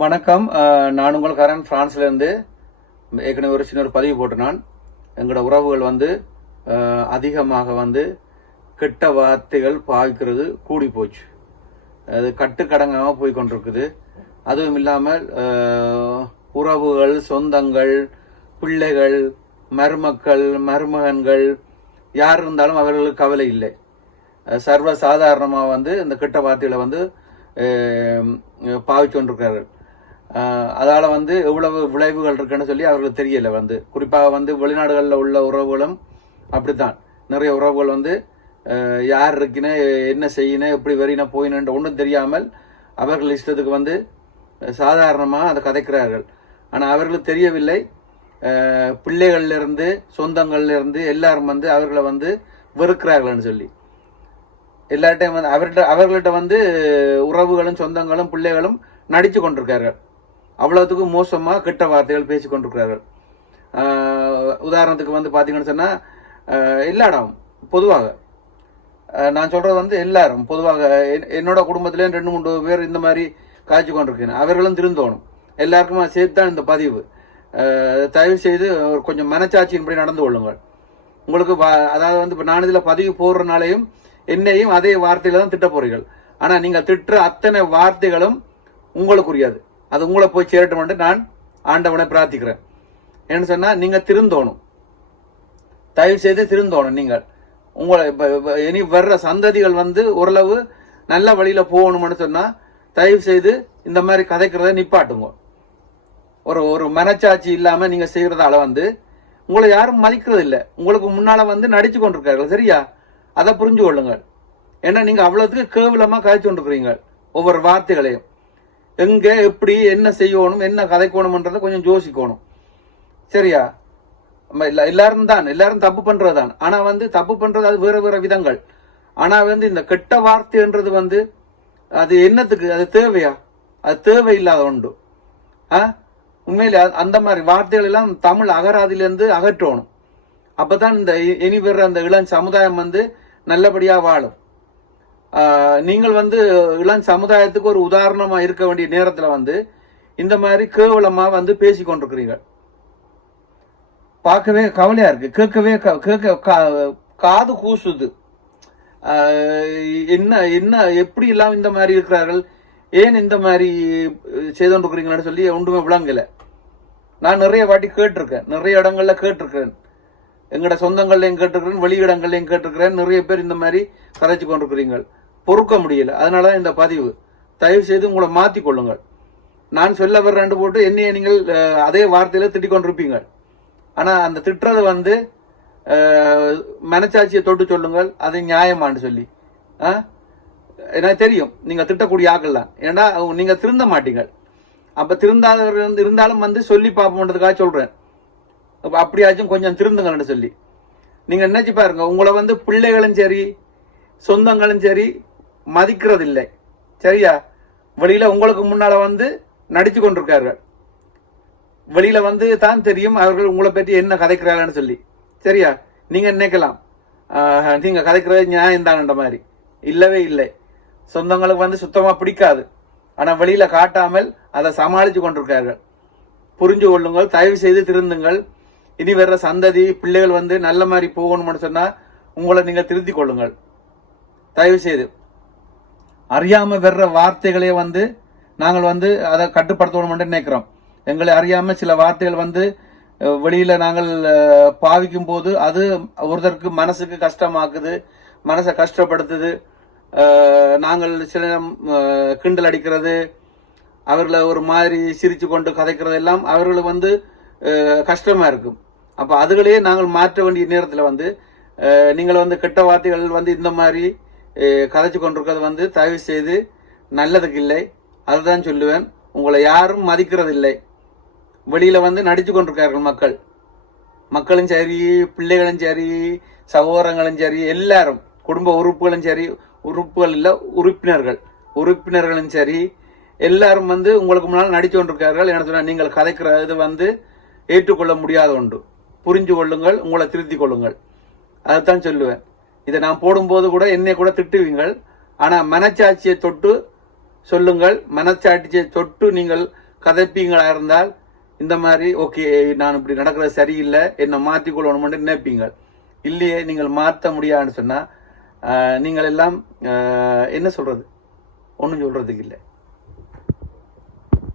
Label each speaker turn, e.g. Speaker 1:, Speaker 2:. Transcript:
Speaker 1: வணக்கம். நான் உங்கள் கரண். ஃப்ரான்ஸ்லேருந்து ஏற்கனவே ஒரு சின்ன ஒரு பதிவு போட்டு நான் எங்களோட உறவுகள் வந்து அதிகமாக வந்து கெட்ட வார்த்தைகள் பாவிக்கிறது கூடி போச்சு. அது கட்டுக்கடங்காமல் போய் கொண்டிருக்குது. அதுவும் இல்லாமல் உறவுகள் சொந்தங்கள் பிள்ளைகள் மருமக்கள் மருமகன்கள் யார் இருந்தாலும் அவர்களுக்கு கவலை இல்லை. சர்வ சாதாரணமாக வந்து இந்த கெட்ட வார்த்தைகளை வந்து பாவிச்சு கொண்டிருக்கிறார்கள். அதால் வந்து எவ்வளவு விளைவுகள் இருக்குன்னு சொல்லி அவர்களுக்கு தெரியல வந்து. குறிப்பாக வந்து வெளிநாடுகளில் உள்ள உறவுகளும் அப்படித்தான். நிறைய உறவுகள் வந்து யார் இருக்குன்னு என்ன செய்யணும் எப்படி வரினா போயினுன்ற ஒன்றும் தெரியாமல் அவர்கள் இஷ்டத்துக்கு வந்து சாதாரணமாக அதை கதைக்கிறார்கள். ஆனால் அவர்களுக்கு தெரியவில்லை. பிள்ளைகள்லேருந்து சொந்தங்கள்லேருந்து சொந்தங்கள்ல இருந்து எல்லாரும் வந்து அவர்களை வந்து வெறுக்கிறார்கள்னு சொல்லி. எல்லார்ட்டையும் வந்து அவர்கிட்ட அவர்கள்ட்ட வந்து உறவுகளும் சொந்தங்களும் பிள்ளைகளும் நடித்து கொண்டிருக்கார்கள். அவ்வளோத்துக்கும் மோசமாக கெட்ட வார்த்தைகள் பேசி கொண்டிருக்கிறார்கள். உதாரணத்துக்கு வந்து பார்த்தீங்கன்னு சொன்னால் ஆஹ் எல்லா இடம் பொதுவாக நான் சொல்கிறது வந்து எல்லாரும் பொதுவாக என்- என்னோட குடும்பத்திலே ரெண்டு மூன்று பேர் இந்த மாதிரி காய்ச்சி கொண்டிருக்கேன் அவர்களும் திருந்தோணும். எல்லாருக்குமா சேர்த்து தான் இந்த பதிவு. தயவு செய்து ஒரு கொஞ்சம் மனச்சாட்சியின்படி நடந்து கொள்ளுங்கள். உங்களுக்கு அதாவது வந்து இப்போ நான் இதில் பதிவு போடுறனாலையும் என்னையும் அதே வார்த்தையில் தான் திட்ட போறீர்கள். ஆனால் நீங்கள் திட்டுற அத்தனை வார்த்தைகளும் உங்களுக்குரியது. அது உங்களை போய் சேரட்டும் நான் ஆண்டவனை பிரார்த்திக்கிறேன். ஏன்னு சொன்னால் நீங்கள் திருந்தோணும். தயவு செய்து திருந்தோணும் நீங்கள். உங்களை இப்போ இனி வர்ற சந்ததிகள் வந்து ஓரளவு நல்ல வழியில் போகணும்னு சொன்னால் தயவு செய்து இந்த மாதிரி கதைக்கிறத நிப்பாட்டுங்க. ஒரு ஒரு மனச்சாட்சி இல்லாமல் நீங்கள் செய்கிறதால வந்து உங்களை யாரும் மதிக்கிறது இல்லை உங்களுக்கு முன்னால் வந்து நடிச்சு கொண்டிருக்கார்கள் சரியா? அதை புரிஞ்சு கொள்ளுங்கள். ஏன்னா நீங்கள் அவ்வளோத்துக்கு கேவலமாக கதைச்சு கொண்டிருக்கிறீங்க. ஒவ்வொரு வார்த்தைகளையும். எங்கே எப்படி என்ன செய்யணும் என்ன கதைக்கணும்ன்றதை கொஞ்சம் யோசிக்கணும். சரியா? நம்ம எல்லா- எல்லாரும் தான் எல்லாரும் தப்பு பண்ணுறது தான் ஆனால் வந்து தப்பு பண்ணுறது அது வேறு வேறு விதங்கள். ஆனால் வந்து இந்த கெட்ட வார்த்தைன்றது வந்து அது என்னத்துக்கு அது தேவையா? அது தேவையில்லாத ஒன்று. ஆ? உண்மையிலே அந்த மாதிரி வார்த்தைகள் எல்லாம் தமிழ் அகராதிலேருந்து அகற்றணும். அப்போ தான் இந்த இனி வர்ற அந்த இளம் சமுதாயம் வந்து நல்லபடியாக வாழும். நீங்கள் வந்து இளம் சமுதாயத்துக்கு ஒரு உதாரணமாக இருக்க வேண்டிய நேரத்தில் வந்து இந்த மாதிரி கேவலமாக வந்து பேசி கொண்டிருக்கிறீர்கள். பார்க்கவே கவலையாக இருக்குது கேட்கவே கேட்க கா- காது கூசுது. என்ன என்ன எப்படி எல்லாம் இந்த மாதிரி இருக்கிறார்கள்? ஏன் இந்த மாதிரி செய்து கொண்டிருக்கிறீங்களான்னு சொல்லி ஒன்றுமே விளங்கலை. நான் நிறைய வாட்டி கேட்டிருக்கேன். நிறைய இடங்கள்ல கேட்டிருக்கிறேன். எங்களோட சொந்தங்கள்லையும் கேட்டிருக்கிறேன் வெளி இடங்கள்லையும் கேட்டிருக்கிறேன். நிறைய பேர் இந்த மாதிரி கதைச்சு கொண்டிருக்கிறீங்கள் பொறுக்க முடியல. அதனால தான் இந்த பதிவு. தயவு செய்து உங்களை மாற்றி கொள்ளுங்கள். நான் சொல்ல வர்றேன் போட்டு என்னைய நீங்கள் அதே வார்த்தையில் திட்டிக் கொண்டிருப்பீங்க அந்த திட்டுறது வந்து மனச்சாட்சியை தொட்டு சொல்லுங்கள். அது நியாயமானு சொல்லி. ஆ? எனக்கு தெரியும். நீங்கள் திட்டக்கூடிய ஆக்கள் தான். ஏன்னா நீங்கள் திருந்த மாட்டீங்க அப்போ திருந்தாதவர்கள் வந்து இருந்தாலும் வந்து சொல்லி பார்ப்போன்றதுக்காக சொல்கிறேன் அப்போ அப்படியாச்சும் கொஞ்சம் திருந்துங்கன்னு சொல்லி. நீங்கள் என்னச்சு பாருங்க. உங்களை வந்து பிள்ளைகளும் சரி சொந்தங்களும் சரி மதிக்கிறதில்லை. சரியா? வெளியில் உங்களுக்கு முன்னால் வந்து நடித்து கொண்டிருக்கார்கள். வெளியில் வந்து தான் தெரியும் அவர்கள் உங்களை பற்றி என்ன கதைக்கிறாங்கன்னு சொல்லி. சரியா? நீங்கள் நினைக்கலாம். நீங்கள் கதைக்கிறது நியாயம் தான்ன்ற மாதிரி. இல்லவே இல்லை. சொந்தங்களுக்கு வந்து சுத்தமாக பிடிக்காது. ஆனால் வெளியில் காட்டாமல் அதை சமாளித்து கொண்டிருக்கார்கள். புரிஞ்சு கொள்ளுங்கள் தயவு செய்து திருந்துங்கள். இனி வர்ற சந்ததி பிள்ளைகள் வந்து நல்ல மாதிரி போகணும்னு சொன்னால் உங்களை நீங்கள் திருத்திக் கொள்ளுங்கள். தயவு செய்து. அறியாமல் வர்ற வார்த்தைகளே வந்து நாங்கள் வந்து அதை கட்டுப்படுத்தணும் நினைக்கிறோம். எங்களை அறியாமல் சில வார்த்தைகள் வந்து வெளியில் நாங்கள் பாவிக்கும் போது அது ஒருத்தருக்கு மனசுக்கு கஷ்டமாக்குது மனசை கஷ்டப்படுத்துது. நாங்கள் சில நேரம், கிண்டல் அடிக்கிறது அவர்களை ஒரு மாதிரி சிரித்து கொண்டு கதைக்கிறது எல்லாம் அவர்களுக்கு வந்து கஷ்டமாக இருக்கும். அப்போ அதுகளையே நாங்கள் மாற்ற வேண்டிய நேரத்தில் வந்து நீங்கள் வந்து கெட்ட வார்த்தைகள் வந்து இந்த மாதிரி கதைச்சு கொண்டிருக்கிறது வந்து தயவு செய்து நல்லதுக்கு இல்லை அதுதான் சொல்லுவேன். உங்களை யாரும் மதிக்கிறது இல்லை வெளியில் வந்து நடித்து கொண்டிருக்கார்கள் மக்கள். மக்களும் சரி பிள்ளைகளும் சரி சகோதரங்களும் சரி எல்லாரும் குடும்ப உறுப்புகளும் சரி உறுப்புகள் இல்லை உறுப்பினர்கள். உறுப்பினர்களும் சரி எல்லாரும் வந்து உங்களுக்கு முன்னால் நடித்து கொண்டிருக்கார்கள் என்ன சொன்னா நீங்கள் கதைக்கிற இது வந்து ஏற்றுக்கொள்ள முடியாத ஒன்று. புரிஞ்சு கொள்ளுங்கள் உங்களை திருத்திக் கொள்ளுங்கள். அதுதான் சொல்லுவேன். இதை நான் போடும்போது கூட என்னை கூட திட்டுவீங்கள். ஆனால் மனச்சாட்சியை தொட்டு சொல்லுங்கள். மனச்சாட்சியை தொட்டு நீங்கள் கதைப்பீங்களா இருந்தால் இந்த மாதிரி ஓகே நான் இப்படி நடக்கிறது சரியில்லை. என்னை மாற்றிக்கொள்ளணும்னு நினைப்பீங்கள். இல்லையே நீங்கள் மாற்ற முடியாதுன்னு சொன்னால் நீங்கள் எல்லாம் என்ன சொல்கிறது ஒன்றும் சொல்கிறதுக்கு இல்லை.